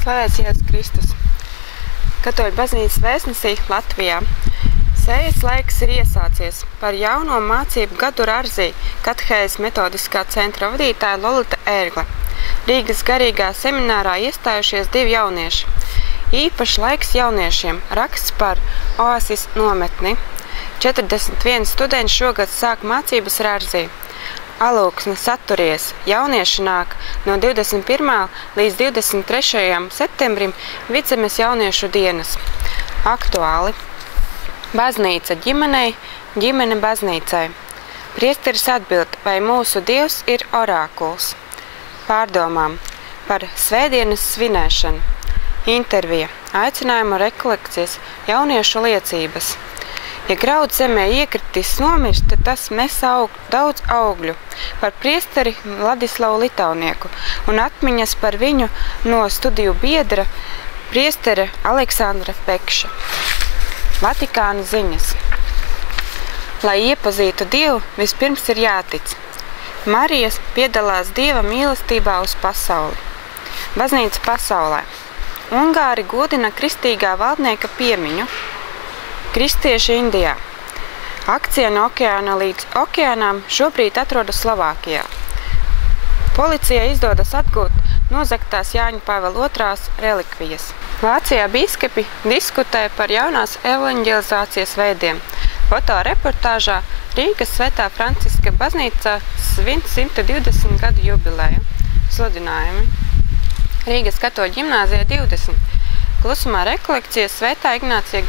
Slavēts Jēzus Kristus! Katoļu baznīcas vēstnesī Latvijā. Sējas laiks ir iesācies. Par jauno mācību gadu Rārzī katehēzes metodiskā centra vadītāja Lolita Ērgle. Rīgas garīgā seminārā iestājušies 2 jaunieši. Īpašs laiks jauniešiem – raksts par Oasis nometni. 41 studenti šogad sāk mācības Rārzī. Alūksne saturies. Jaunieši nāk no 21. līdz 23. septembrim Vidzemes jauniešu dienas. Aktuāli. Baznīca ģimenei, ģimene baznīcai. Priesteris atbild, vai mūsu Dievs ir orākuls. Pārdomām par svētdienas svinēšanu. Intervija. Aicinājuma rekolekcijas, jauniešu liecības. Ja grauds zemē iekritis nomirst, tad tas nes daudz augļu. Par priesteri Vladislavu Litaunieku un atmiņas par viņu no studiju biedra priestere Aleksandra Pekša. Vatikāna ziņas. Lai iepazītu Dievu, vispirms ir jātic. Marijas piedalās Dieva mīlestībā uz pasauli. Baznīca pasaulē. Ungāri godina kristīgā valdnieka piemiņu. Kristieši Indijā. Akcija no okeāna līdz okeānām šobrīd atrodas Slovākijā. Policijai izdodas atgūt nozagtās Jāņa Pāvila II relikvijas. Vācijā bīskapi diskutē par jaunās evaņģelizācijas veidiem. Fotoreportāžā Rīgas Svētā Franciska baznīcā svin 120 gadu jubileju. Sludinājumi. Rīgas katoļu ģimnāzijā 20. Klusumā rekolekcijas Svētā Ignācija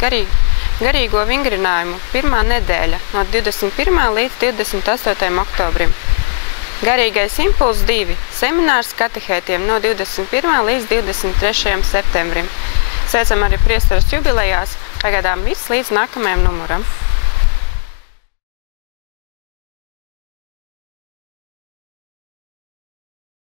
garīgo vingrinājumu 1. nedēļa no 21. līdz 28. oktobrim. Garīgais impulss 2. Seminārs katehētiem no 21. līdz 23. septembrim. Sveicam arī priesteros jubilejās, pagaidām viss līdz nākamajam numuram.